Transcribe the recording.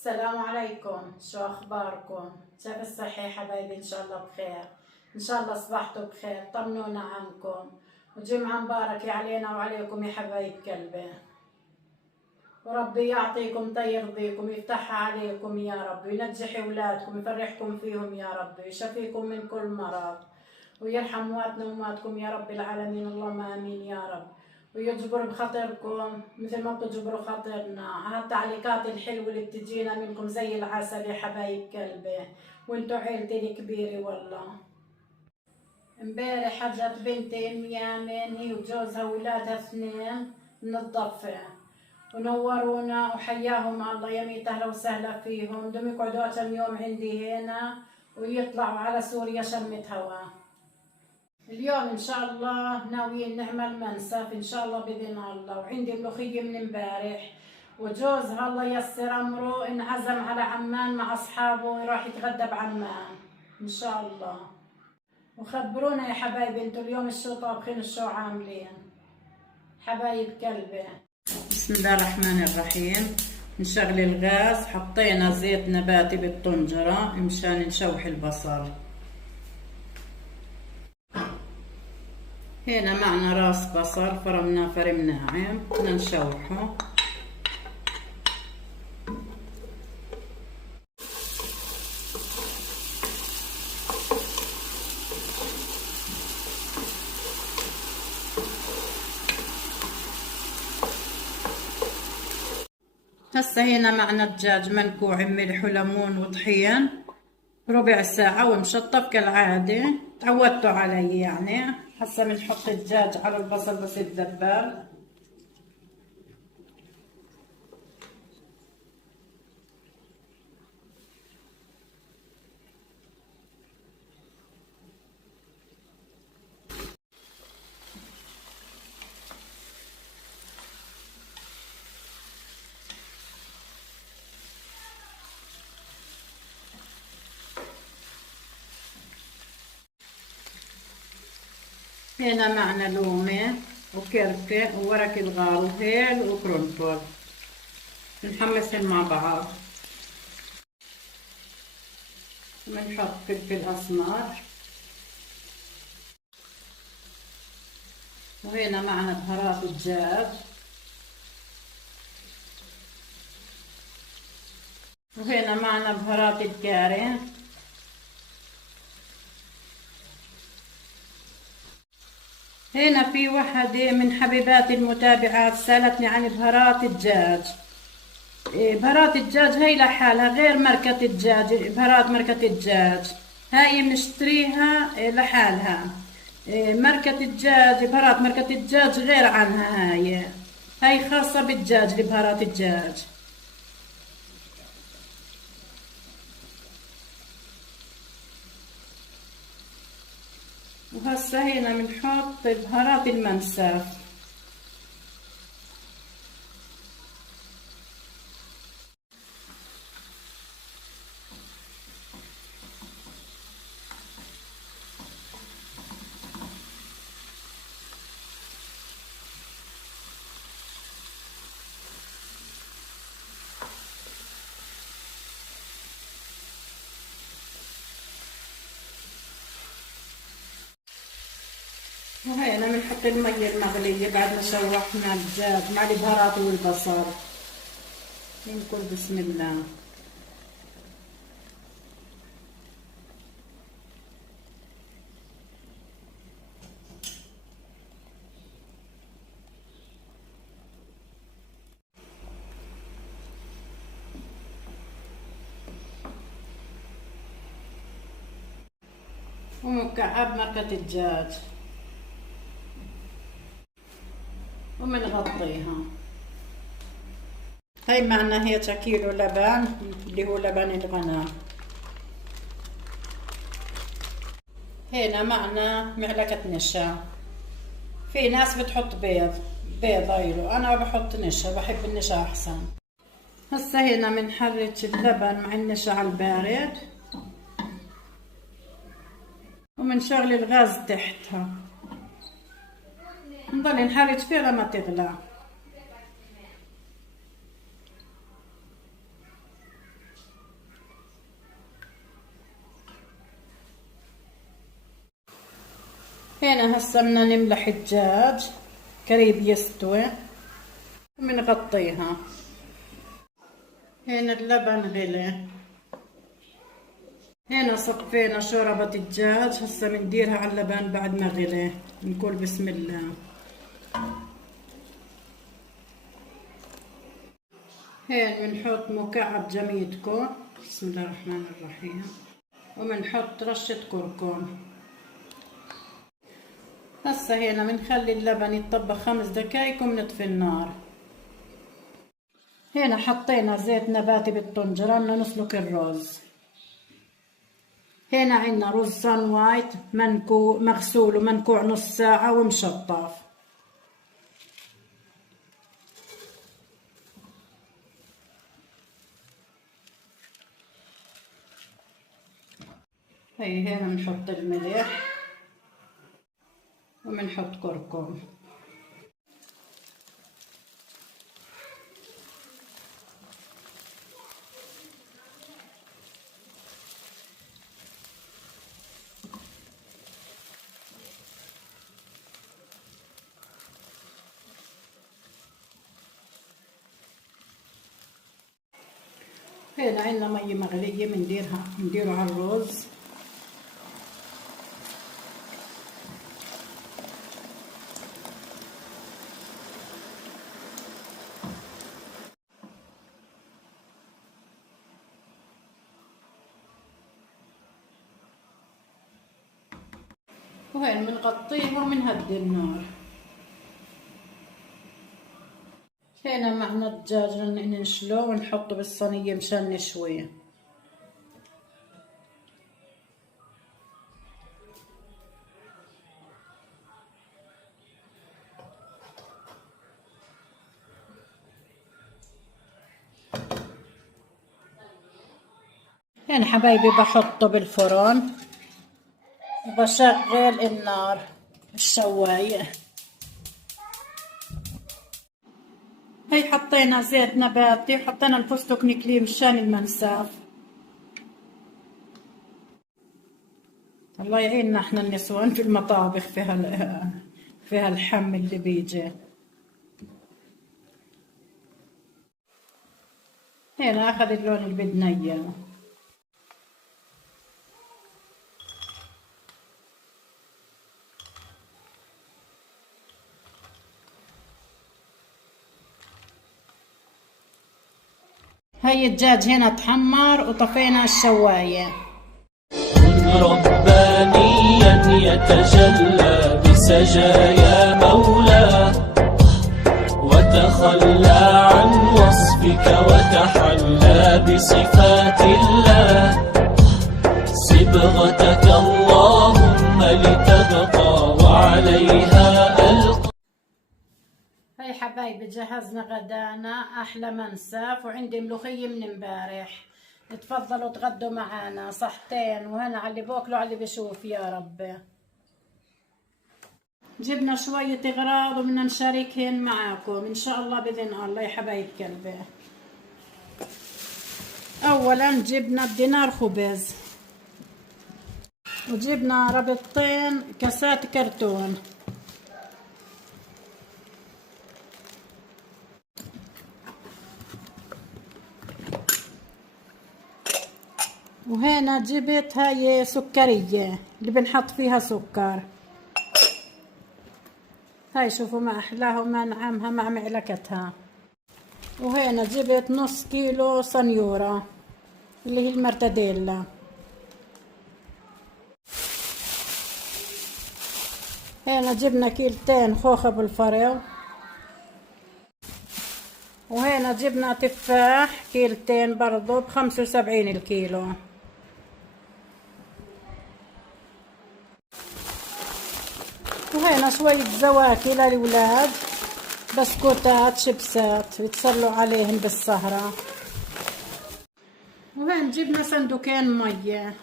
السلام عليكم، شو أخباركم؟ كيف الصحة يا حبايبي؟ إن شاء الله بخير. إن شاء الله صبحتوا بخير، طمنونا عنكم. وجمعة مباركة علينا وعليكم يا حبايب قلبي. وربي يعطيكم يرضيكم ويفتحها عليكم يا رب، وينجح أولادكم ويفرحكم فيهم يا رب، ويشفيكم من كل مرض، ويرحم مواتنا ومواتكم يا رب العالمين، اللهم آمين يا رب. ويجبر بخاطركم مثل ما بتجبروا خاطرنا. هالتعليقات الحلوة اللي بتجينا منكم زي العسل يا حبايب قلبي، وانتو عيلتي الكبيرة والله. امبارح حجت بنتي ام يامن هي وجوزها وولادها اثنين من الضفة، ونورونا وحياهم الله يميت اهلا وسهلا فيهم. بدهم يقعدوا كم يوم عندي هنا ويطلعوا على سوريا شمة هوا. اليوم ان شاء الله ناويين نعمل منسف ان شاء الله باذن الله، وعندي ملوخيه من امبارح. وجوزها الله ييسر امره انعزم على عمان مع اصحابه يروح يتغدى بعمان ان شاء الله. وخبرونا يا حبايبي انتوا اليوم شو طابخين شو عاملين حبايب قلبي. بسم الله الرحمن الرحيم. نشغل الغاز، حطينا زيت نباتي بالطنجرة مشان نشوح البصل. هنا معنا راس بصل فرمناه فرم ناعم، بدنا نشوحه. هسه هنا معنا دجاج منكوع بملح وليمون وطحين ربع ساعة ومشطف كالعادة، تعودتوا علي يعني. هسه بنحط الدجاج على البصل بس يتذبل. هنا معنا لومة وكرفة وورق الغار وهيل وقرنفل، بنحمسهم مع بعض. بنحط فلفل أسمر، وهنا معنا بهارات الدجاج، وهنا معنا بهارات الكاري. هنا في وحدة من حبيبات المتابعات سألتني عن بهارات الدجاج. بهارات الدجاج هي لحالها غير ماركة الدجاج، بهارات ماركة الدجاج هاي بنشتريها لحالها. ماركة الدجاج، بهارات ماركة الدجاج غير عنها، هاي خاصة بالدجاج لبهارات الدجاج. وهسه هنا بنحط بهارات المنسف. وهنا بنحط المية المغلية بعد ما شوحنا الدجاج مع البهارات والبصل. نقول بسم الله. ومكعب ماركة الدجاج وبنغطيها. هاي معنا هيك كيلو لبن اللي هو لبن الغنم. هنا معنا معلقة نشا. في ناس بتحط بيض غيره، انا بحط نشا، بحب النشا احسن. هسه هنا بنحرك اللبن مع النشا على البارد، وبنشغل الغاز تحتها، نضل نحرك فيها لما تغلى. هنا هسه بدنا نملح الدجاج قريب يستوي وبنغطيها. هنا اللبن غلي. هنا صفينا شوربة الدجاج، هسه بنديرها على اللبن بعد ما غلي. نقول بسم الله. هين بنحط مكعب جميدكو، بسم الله الرحمن الرحيم، وبنحط رشة كركم. هسه هنا بنخلي اللبن يتطبخ 5 دقايق وبنطفي النار. هنا حطينا زيت نباتي بالطنجرة، بدنا نسلق الرز. هنا عندنا رز سان وايت مغسول ومنقوع نص ساعة ومشطف. هنا بنحط الملح وبنحط كركم. هنا عندنا مية مغلية بنديره على الرز. وهين بنغطيه وبنهدي النار. هنا معنا الدجاج ننشله ونحطه بالصينية مشان نشويه. هنا حبايبي بحطه بالفرن وبشغل النار الشواية. هي حطينا زيت نباتي وحطينا الفستق نكليه مشان المنسف. الله يعيننا احنا النسوان في المطابخ في هالحم اللي بيجي. هنا اخذ اللون اللي بدنا اياه. هاي الدجاج هنا تحمر وطفينا الشواية. ربانيا يتجلى بسجايا مولاه، وتخلى عن وصفك وتحلى بصفات الله. صبغتك اللهم لتبقى وعليها ألقى. هاي حبايبي جهزنا غدانا احلى منسف، وعندي ملوخيه من امبارح. تفضلوا تغدوا معانا صحتين، وهنا على اللي بوكلوا على اللي بيشوف يا رب. جبنا شويه اغراض وبدنا نشاركهن معاكم ان شاء الله باذن الله يا حبايب قلبي. اولا جبنا الدينار خبز، وجبنا ربطتين كاسات كرتون، وهنا جبت هاي سكرية اللي بنحط فيها سكر. هاي شوفوا ما أحلاها وما نعمها مع معلكتها. وهنا جبت نص كيلو صنيورة اللي هي المرتديلا. هنا جبنا كيلتين خوخة بالفرو. وهنا جبنا تفاح كيلتين برضو ب75 الكيلو. وهنا شوية زواكي للولاد، بسكوتات شيبسات يتسلوا عليهم بالسهرة. وهين جبنا صندوقين مية.